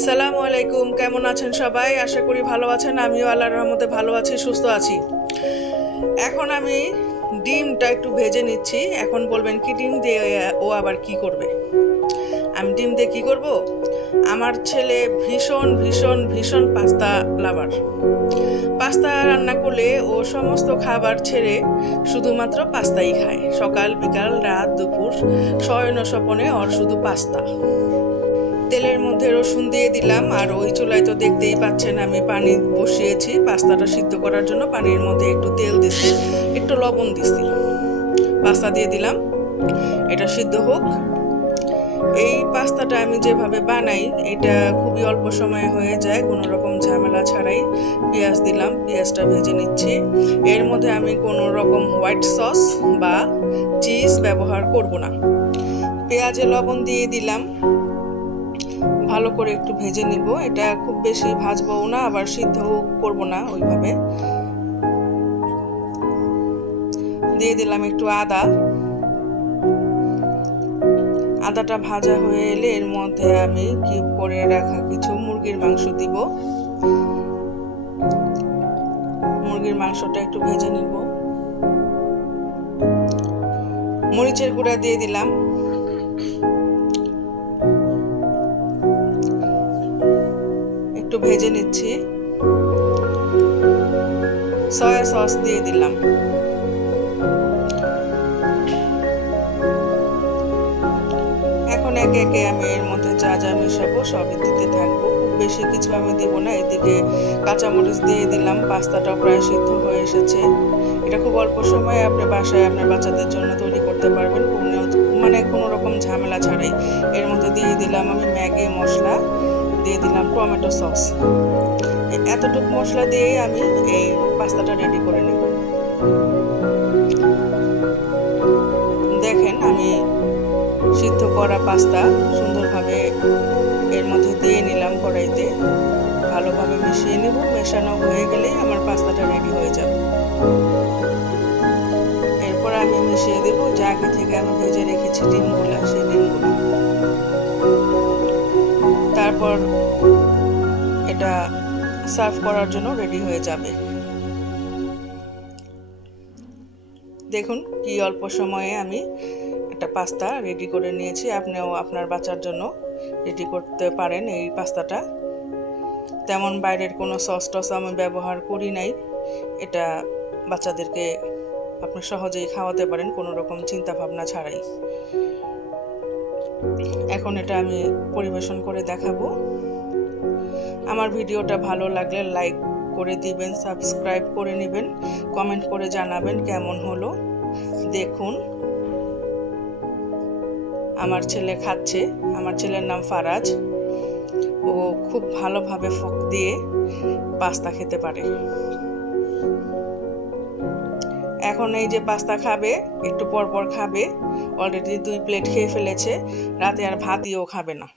আসসালামু আলাইকুম, কেমন আছেন সবাই? আশা করি ভালো আছেন। আমিও আল্লাহর রহমতে ভালো আছি, সুস্থ আছি। এখন আমি ডিমটা একটু ভেজে নিচ্ছি। এখন বলবেন কি ডিম দিয়ে ও আবার কি করবে? আমি ডিম দিয়ে কি করব? আমার ছেলে ভীষণ ভীষণ ভীষণ পাস্তা লাভার। পাস্তা রান্না করলে ও সমস্ত খাবার ছেড়ে শুধুমাত্র পাস্তাই খায়। সকাল বিকাল রাত দুপুর শয়ন স্বপনে ওর শুধু পাস্তা। তেলের মধ্যে রসুন দিয়ে দিলাম, আর ওই চুলায় তো দেখতেই পাচ্ছেন আমি পানি বসিয়েছি পাস্তাটা সিদ্ধ করার জন্য। পানির মধ্যে একটু তেল দিছি, একটু লবণ দিছি, পাস্তা দিয়ে দিলাম, এটা সিদ্ধ হোক। এই পাস্তাটা আমি যেভাবে বানাই এটা খুবই অল্প সময়ে হয়ে যায়, কোনো রকম ঝামেলা ছাড়াই। পেঁয়াজ দিলাম, পেঁয়াজটা ভেজে নিচ্ছি। এর মধ্যে আমি কোনো রকম হোয়াইট সস বা চিজ ব্যবহার করব না। পেঁয়াজে লবণ দিয়ে দিলাম, ভালো করে একটু ভেজে নিব। এটা খুব বেশি ভাজবো না, আবার সিদ্ধও করব না ওইভাবে। দিয়ে দিলাম একটু আদাটা ভাজা হয়ে এলে এর মধ্যে আমি কিউব করে রাখা কিছু মুরগির মাংস দিব। মুরগির মাংসটা একটু ভেজে নিব। মরিচের গুঁড়া দিয়ে দিলাম, একটু ভেজে নিচ্ছি। সয়া সস দিয়ে দিলাম। এখন একে একে আমি এর মধ্যে যা যা মেশাবো সবই দিতে থাকবো। খুব বেশি কিছু আমি দিব না। এদিকে কাঁচামরিচ দিয়ে দিলাম। পাস্তাটাও প্রায় সিদ্ধ হয়ে এসেছে। এটা খুব অল্প সময়ে আপনি বাসায় আপনার বাচ্চাদের জন্য তৈরি করতে পারবেন, মানে কোনো রকম ঝামেলা ছাড়াই। এর মধ্যে দিয়ে দিলাম আমি ম্যাগি মশলা, দিয়ে দিলাম টমেটো সস। এতটুকু মশলা দিয়েই আমি এই পাস্তাটা রেডি করে নেব। দেখেন আমি সিদ্ধ করা পাস্তা সুন্দরভাবে এর মধ্যে দিয়ে নিলাম কড়াইতে। ভালোভাবে মিশিয়ে নেব। মেশানো হয়ে গেলেই আমার পাস্তাটা রেডি হয়ে যাবে। এরপর আমি মিশিয়ে দেব যে আগে থেকে আমি ভেজে রেখেছি ডিমগুলো, সেই ডিমগুলো। তারপর এটা সার্ভ করার জন্য রেডি হয়ে যাবে। দেখুন কি অল্প সময়ে আমি একটা পাস্তা রেডি করে নিয়েছি। আপনিও আপনার বাচ্চার জন্য রেডি করতে পারেন এই পাস্তাটা। তেমন বাইরের কোনো সস টস আমি ব্যবহার করি নাই। এটা বাচ্চাদেরকে আপনি সহজেই খাওয়াতে পারেন কোনো রকম চিন্তা ভাবনা ছাড়াই। এখন এটা আমি পরিবেশন করে দেখাবো। আমার ভিডিওটা ভালো লাগলে লাইক করে দিবেন, সাবস্ক্রাইব করে নেবেন, কমেন্ট করে জানাবেন কেমন হলো। দেখুন আমার ছেলে খাচ্ছে। আমার ছেলের নাম ফারাজ। ও খুব ভালোভাবে ফোক দিয়ে পাস্তা খেতে পারে। এখন এই যে পাস্তা খাবে, একটু পর পর খাবে। অলরেডি 2 প্লেট খেয়ে ফেলেছে। রাতে আর ভাতইও খাবে না।